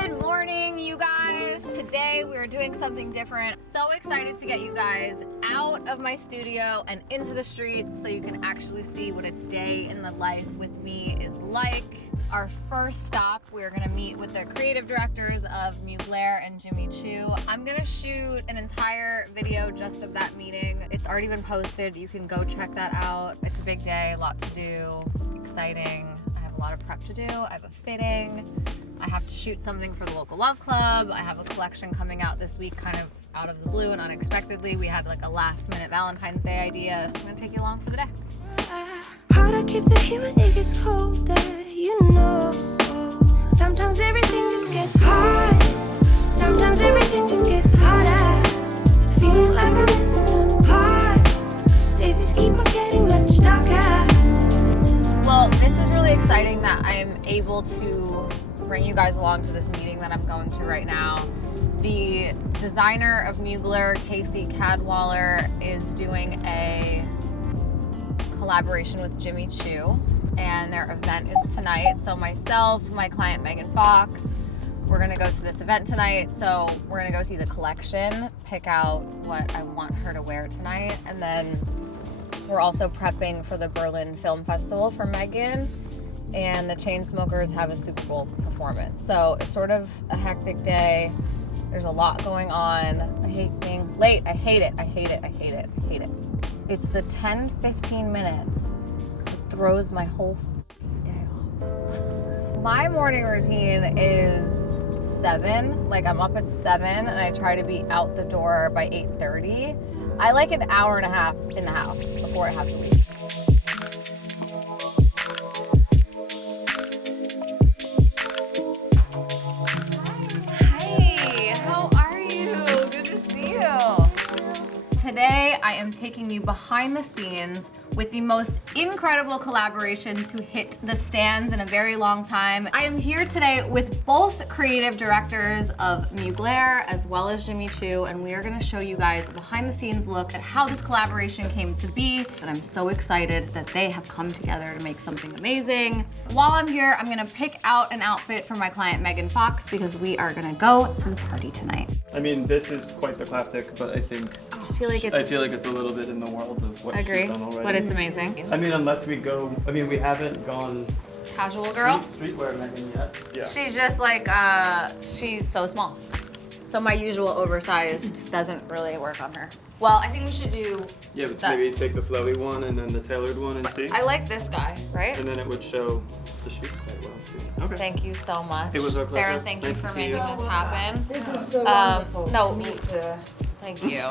Good morning, you guys. Today we're doing something different. So excited to get you guys out of my studio and into the streets so you can actually see what a day in the life with me is like. Our first stop, we're gonna meet with the creative directors of Mugler and Jimmy Choo. I'm gonna shoot an entire video just of that meeting. It's already been posted. You can go check that out. It's a big day, a lot to do, exciting. I have a lot of prep to do. I have a fitting. I have to shoot something for the local love club. I have a collection coming out this week, kind of out of the blue and unexpectedly. We had like a last minute Valentine's Day idea. I'm gonna take you along for the day. Hard to keep the heat when it gets colder, you know. Sometimes everything just gets hard. Sometimes everything just gets harder. Feeling like I'm missing some parts. Days just keep on getting much darker. Well, this is really exciting that I'm able to bring you guys along to this meeting that I'm going to right now. The designer of Mugler, Casey Cadwaller, is doing a collaboration with Jimmy Choo, and their event is tonight. So myself, my client Megan Fox, we're gonna go to this event tonight. So we're gonna go see the collection, pick out what I want her to wear tonight, and then we're also prepping for the Berlin Film Festival for Megan, and the Chainsmokers have a Super Bowl performance. So it's sort of a hectic day. There's a lot going on. I hate being late. I hate it. I hate it. I hate it. I hate it. It's the 10-15 minute that throws my whole day off. My morning routine is 7. Like, I'm up at 7 and I try to be out the door by 8:30. I like an hour and a half in the house before I have to leave. Hi, how are you? Good to see you. Today, I am taking you behind the scenes with the most incredible collaboration to hit the stands in a very long time. I am here today with both creative directors of Mugler as well as Jimmy Choo, and we are gonna show you guys a behind the scenes look at how this collaboration came to be. And I'm so excited that they have come together to make something amazing. While I'm here, I'm gonna pick out an outfit for my client Megan Fox because we are gonna go to the party tonight. I mean, this is quite the classic, but I think I feel like it's a little bit in the world of what she's done already. But it's amazing. I mean, unless we go, I mean, we haven't gone Casual girl. streetwear Megan yet. Yeah. She's just like, she's so small. So my usual oversized doesn't really work on her. Well, I think we should do Yeah, but that. maybe take the flowy one and then the tailored one and see. I like this guy, right? And then it would show the shoes quite well too. Okay. Thank you so much. It was our pleasure. Sarah, thank you Nice to for see making you. this happen. This is so wonderful. no. to meet the Thank you.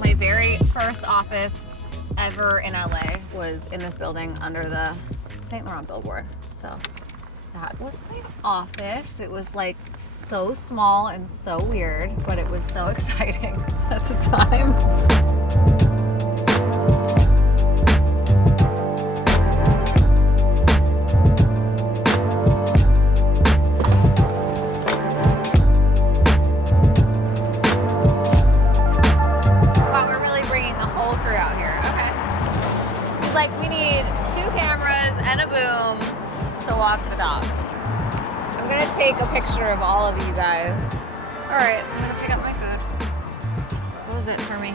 My very first office ever in LA was in this building under the St. Laurent billboard. So that was my office. It was like so small and so weird, but it was so exciting at the time. Wow, we're really bringing the whole crew out here. Okay. It's like we need 2 cameras and a boom to walk the dog. I'm gonna take a picture of all of you guys. All right, I'm gonna pick up my food. What was it for me?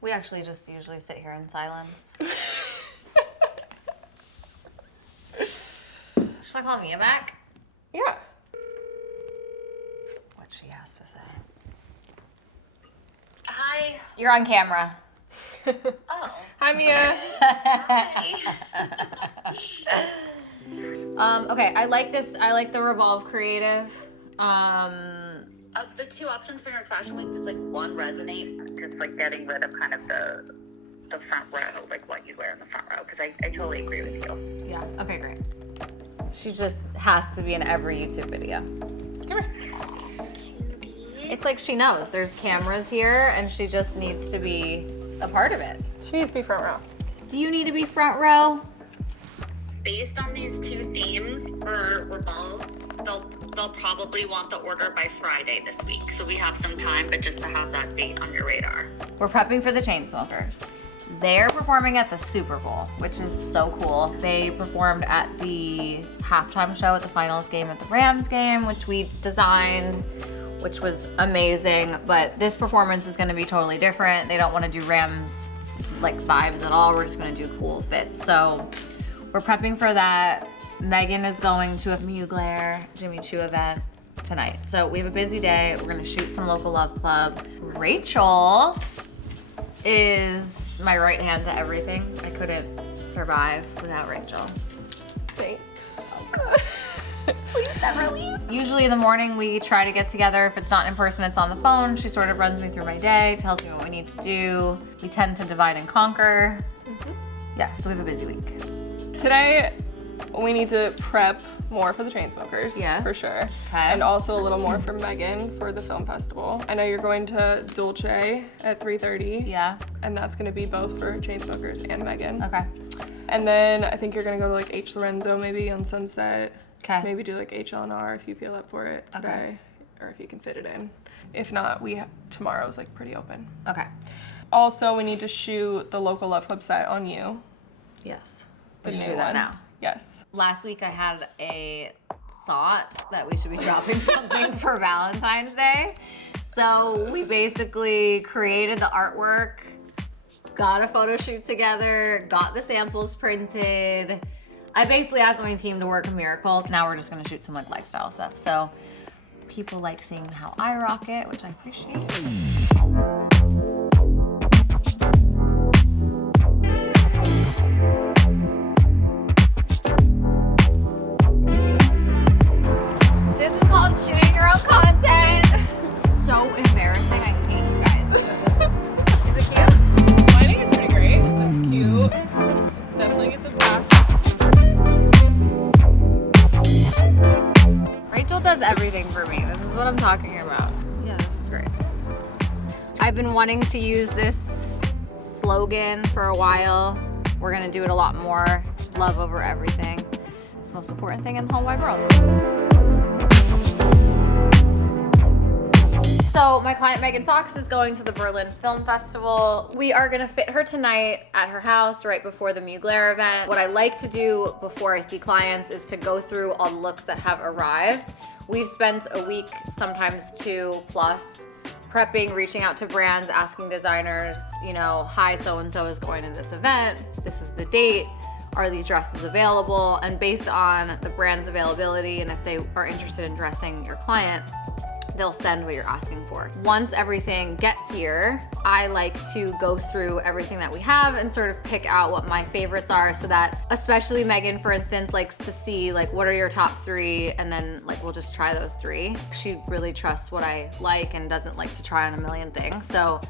We actually just usually sit here in silence. Should I call Mia back? yeah. What she has to say. Hi. You're on camera. Oh. Hi, Mia. Okay, I like this. I like the Revolve Creative. Of the 2 options for your fashion week, does like one resonate? Just like getting rid of kind of the front row, like what you wear in the front row, because I totally agree with you. Yeah, okay, great. She just has to be in every YouTube video. Come here. It's like she knows there's cameras here and she just needs to be a part of it. She needs to be front row. Do you need to be front row? Based on these 2 themes for Revolve, they'll they'll probably want the order by Friday this week. So we have some time, but just to have that date on your radar. We're prepping for the Chainsmokers. They're performing at the Super Bowl, which is so cool. They performed at the halftime show at the finals game at the Rams game, which we designed, which was amazing. But this performance is gonna be totally different. They don't wanna do Rams like vibes at all. We're just gonna do cool fits. So we're prepping for that. Megan is going to a Mugler Jimmy Choo event tonight. So we have a busy day. We're gonna shoot some local love club. Rachel is my right hand to everything. I couldn't survive without Rachel. Thanks. Please never leave. Usually in the morning we try to get together. If it's not in person, it's on the phone. She sort of runs me through my day, tells me what we need to do. We tend to divide and conquer. Yeah, so we have a busy week. Today, we need to prep more for the Chainsmokers. Yes. For sure. Okay. And also a little more for Megan for the film festival. I know you're going to Dolce at 3:30. Yeah. And that's gonna be both for Chainsmokers and Megan. Okay. And then I think you're gonna go to like H. Lorenzo maybe on Sunset. Okay. Maybe do like HLNR if you feel up for it today. Okay. Or if you can fit it in. If not, tomorrow's like pretty open. Okay. Also, we need to shoot the local Love Club set on you. Yes. The We should new do that one. now. Yes. Last week I had a thought that we should be dropping something for Valentine's Day. So we basically created the artwork, got a photo shoot together, got the samples printed. I basically asked my team to work a miracle. Now we're just gonna shoot some like lifestyle stuff. So people like seeing how I rock it, which I appreciate. This is called shooting your own content. So embarrassing. I hate you guys. Is it cute? I think it's pretty great. That's cute. Let's definitely get the back. Rachel does everything for me. This is what I'm talking about. Yeah, this is great. I've been wanting to use this slogan for a while. We're gonna do it a lot more. Love over everything. It's the most important thing in the whole wide world. So my client Megan Fox is going to the Berlin Film Festival. We are gonna fit her tonight at her house right before the Mugler event. What I like to do before I see clients is to go through all the looks that have arrived. We've spent a week, sometimes 2+, prepping, reaching out to brands, asking designers, you know, hi, so-and-so is going to this event. This is the date. Are these dresses available? And based on the brand's availability and if they are interested in dressing your client, they'll send what you're asking for. Once everything gets here, I like to go through everything that we have and sort of pick out what my favorites are so that, especially Megan, for instance, likes to see like, what are your top 3? And then like, we'll just try those 3. She really trusts what I like and doesn't like to try on a million things. So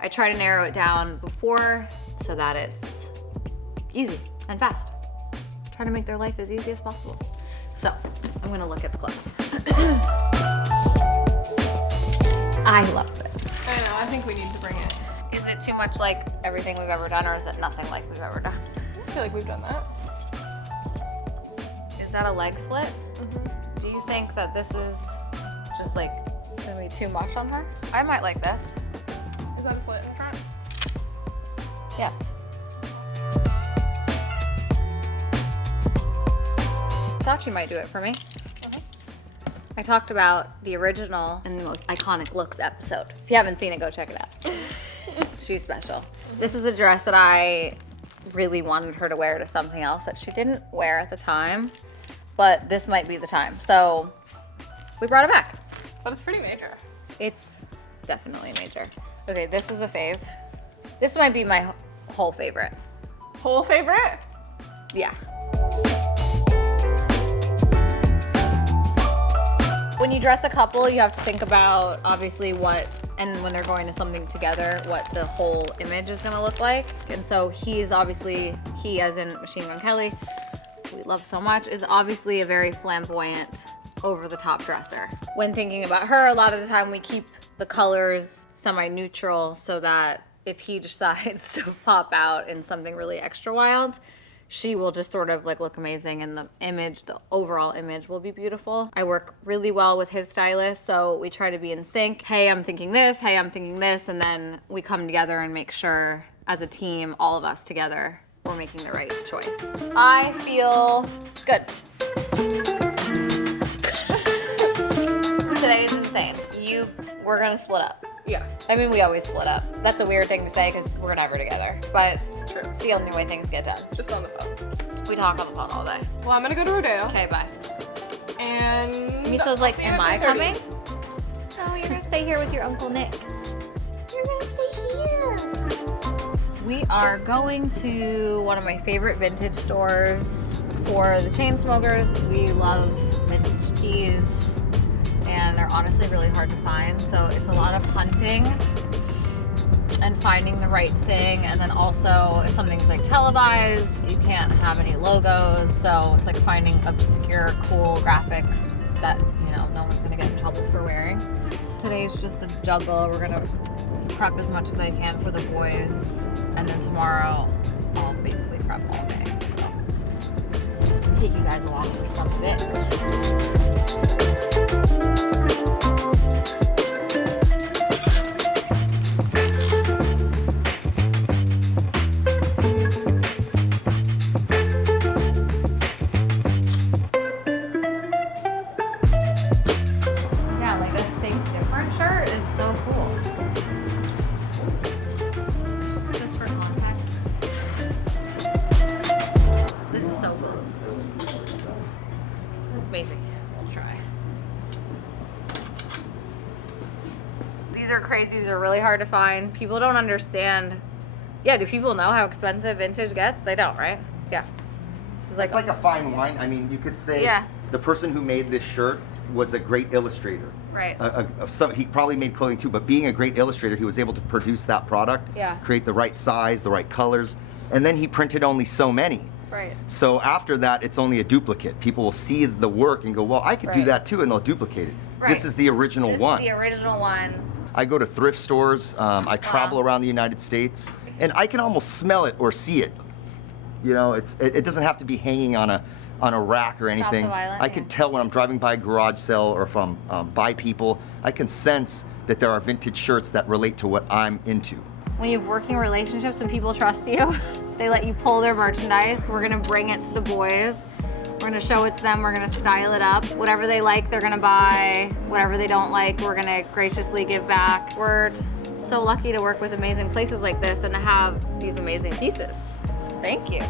I try to narrow it down before so that it's easy and fast. Try to make their life as easy as possible. So I'm gonna look at the clothes. I love this. I know, I think we need to bring it. Is it too much like everything we've ever done, or is it nothing like we've ever done? I feel like we've done that. Is that a leg slit? Do you think that this is just like gonna be too much on her? I might like this. Is that a slit in the front? Yes. Sachi might do it for me. I talked about the original and the most iconic looks episode. If you haven't seen it, go check it out. She's special. This is a dress that I really wanted her to wear to something else that she didn't wear at the time, but this might be the time. So we brought it back. But it's pretty major. It's definitely major. Okay, this is a fave. This might be my whole favorite. Whole favorite? Yeah. When you dress a couple, you have to think about obviously what, and when they're going to something together, what the whole image is gonna look like. And so he's obviously, he as in Machine Gun Kelly, we love so much, is obviously a very flamboyant, over-the-top dresser. When thinking about her, a lot of the time we keep the colors semi-neutral so that if he decides to pop out in something really extra wild, she will just sort of like look amazing, and the image, the overall image will be beautiful. I work really well with his stylist, so we try to be in sync. Hey, I'm thinking this, hey, I'm thinking this, and then we come together and make sure as a team, all of us together, we're making the right choice. I feel good. Today is insane. We're gonna split up. Yeah. I mean, we always split up. That's a weird thing to say because we're never together, but True. it's the only way things get done. Just on the phone. We talk on the phone all day. Well, I'm gonna go to Rodeo. Okay, bye. And Miso's like, see you am at I 3:30. coming? No, you're gonna stay here with your Uncle Nick. You're gonna stay here. We are going to one of my favorite vintage stores for the chain smokers. We love vintage teas, and they're honestly really hard to find. So it's a lot of hunting and finding the right thing. And then also, if something's like televised, you can't have any logos. So it's like finding obscure, cool graphics that, you know, no one's gonna get in trouble for wearing. Today's just a juggle. We're gonna prep as much as I can for the boys. And then tomorrow, I'll basically prep all day. So take you guys along for some of it. Yeah, like the Think Different shirt is so cool. Just for context. This is so cool. Amazing. We'll try. These are crazy. These are really hard to find. People don't understand. Yeah, do people know how expensive vintage gets? They don't, right? Yeah. This is It's like a fine wine. I mean, you could say Yeah. the person who made this shirt was a great illustrator. Right. He probably made clothing too, but being a great illustrator, he was able to produce that product, Yeah. create the right size, the right colors, and then he printed only so many. Right. So after that, it's only a duplicate. People will see the work and go, well, I could do Right. that too, and they'll duplicate it. Right. This is the original This one. is the original one. I go to thrift stores. I travel around the United States, and I can almost smell it or see it. You know, it doesn't have to be hanging on a rack or anything. violence, I yeah. can tell when I'm driving by a garage sale or if I'm by people. I can sense that there are vintage shirts that relate to what I'm into. When you have working relationships and people trust you, they let you pull their merchandise. We're gonna bring it to the boys. We're gonna show it to them. We're gonna style it up. Whatever they like, they're gonna buy. Whatever they don't like, we're gonna graciously give back. We're just so lucky to work with amazing places like this and to have these amazing pieces. Thank you.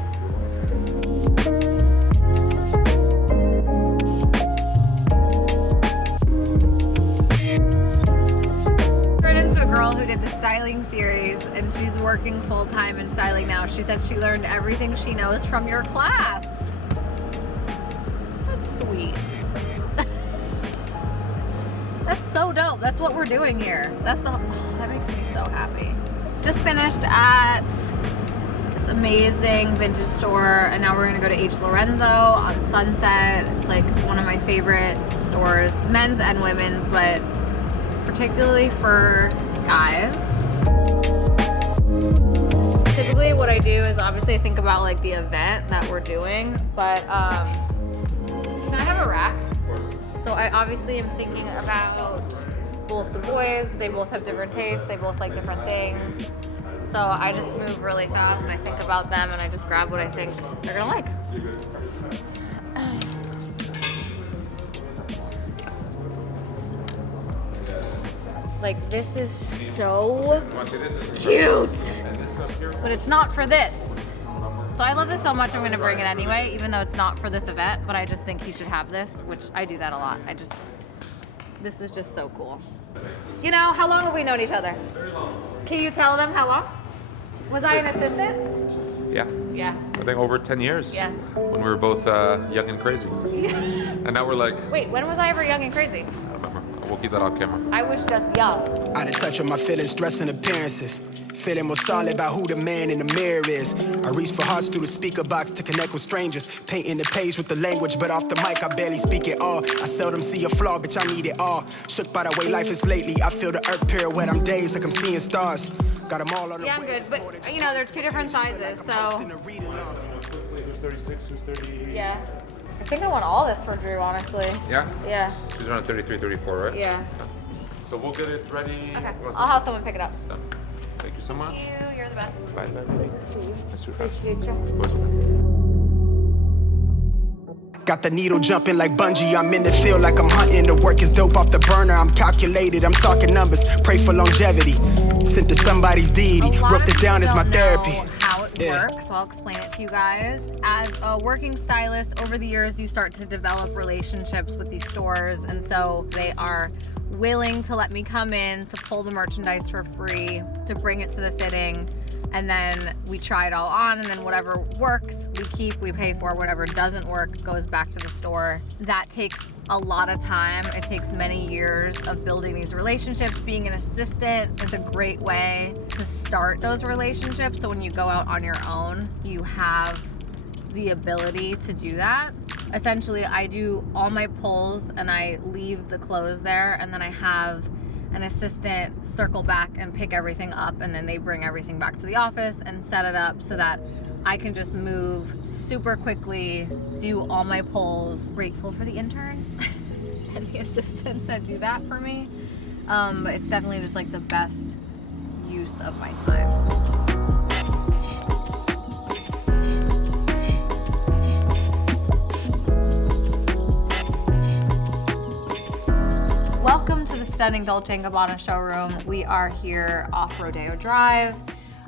Ran into a girl who did the styling series, and she's working full-time in styling now. She said she learned everything she knows from your class. That's sweet. That's so dope. That's what we're doing here. That makes me so happy. Just finished at this amazing vintage store, and now we're gonna go to H. Lorenzo on Sunset. It's like one of my favorite stores, men's and women's, but particularly for guys. Typically what I do is obviously I think about like the event that we're doing, but can I have a rack? Of course. So I obviously am thinking about both the boys. They both have different tastes. They both like different things. So I just move really fast and I think about them and I just grab what I think they're gonna like. Like, this is so cute, but it's not for this. So I love this so much, I'm gonna bring it anyway, even though it's not for this event, but I just think he should have this, which I do that a lot. This is just so cool. You know, how long have we known each other? Very long. Can you tell them how long? Was I an assistant? Yeah. Yeah. I think over 10 years. Yeah. When we were both young and crazy. And now we're like, Wait, when was I ever young and crazy? I don't remember. We'll keep that on camera. I was just young. Out of touch with my feelings, dressing appearances. Feeling more solid about who the man in the mirror is. I reach for hearts through the speaker box to connect with strangers. Painting the page with the language, but off the mic I barely speak it all. I seldom see a flaw, bitch, I need it all. Shook by the way life is lately. I feel the earth pirouette, I'm dazed like I'm seeing stars. Got them all on the Yeah, I'm good, but you know, they're two different sizes, so 36, who's 38. Yeah. I think I want all this for Drew, honestly. Yeah? Yeah. She's around 33, 34, right? Yeah. So we'll get it ready. Okay. I'll have someone pick it up. Done. Thank you so much. Thank you. You're the best. Bye, baby. Nice to have you. Appreciate you. Of course, man. Got the needle jumping like bungee. I'm in the field like I'm hunting. The work is dope off the burner. I'm calculated. I'm talking numbers. Pray for longevity. Sent to somebody's deity. Wrote it down as my therapy. How it works, so I'll explain it to you guys. As a working stylist, over the years you start to develop relationships with these stores, and so they are willing to let me come in to pull the merchandise for free, to bring it to the fitting, and then we try it all on, and then whatever works we keep, we pay for. Whatever doesn't work goes back to the store. That takes a lot of time. It takes many years of building these relationships. Being an assistant is a great way to start those relationships, so when you go out on your own, you have the ability to do that. Essentially, I do all my pulls and I leave the clothes there, and then I have an assistant circle back and pick everything up, and then they bring everything back to the office and set it up so that I can just move super quickly, do all my pulls. Grateful for the interns and the assistants that do that for me. But it's definitely just like the best use of my time. Welcome to the stunning Dolce Gabbana showroom. We are here off Rodeo Drive.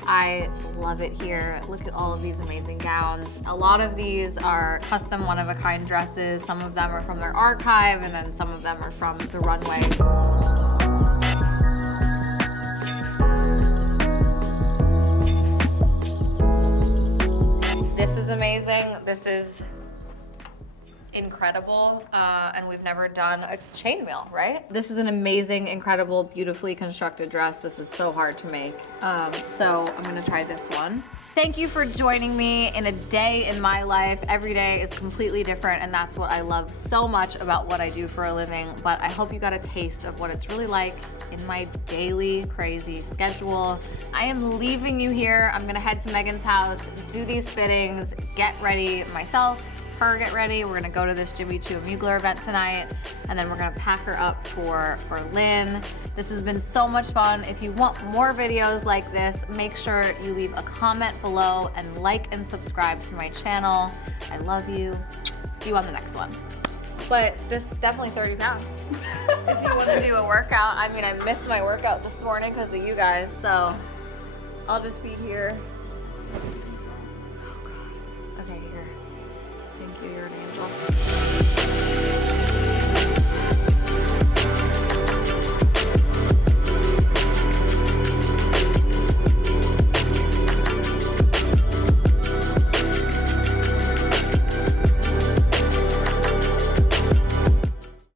I love it here. Look at all of these amazing gowns. A lot of these are custom one-of-a-kind dresses. Some of them are from their archive, and then some of them are from the runway. This is amazing. This is incredible, and we've never done a chainmail, right? This is an amazing, incredible, beautifully constructed dress. This is so hard to make. So I'm gonna try this one. Thank you for joining me in a day in my life. Every day is completely different, and that's what I love so much about what I do for a living. But I hope you got a taste of what it's really like in my daily crazy schedule. I am leaving you here. I'm gonna head to Megan's house, do these fittings, get ready myself, her get ready. We're gonna go to this Jimmy Choo Mugler event tonight, and then we're gonna pack her up for Lynn. This has been so much fun. If you want more videos like this, make sure you leave a comment below and like and subscribe to my channel. I love you. See you on the next one. But this is definitely 30 pounds. If you wanna do a workout, I mean, I missed my workout this morning because of you guys, so I'll just be here. Oh God. Okay, here. Thank you, you're an angel.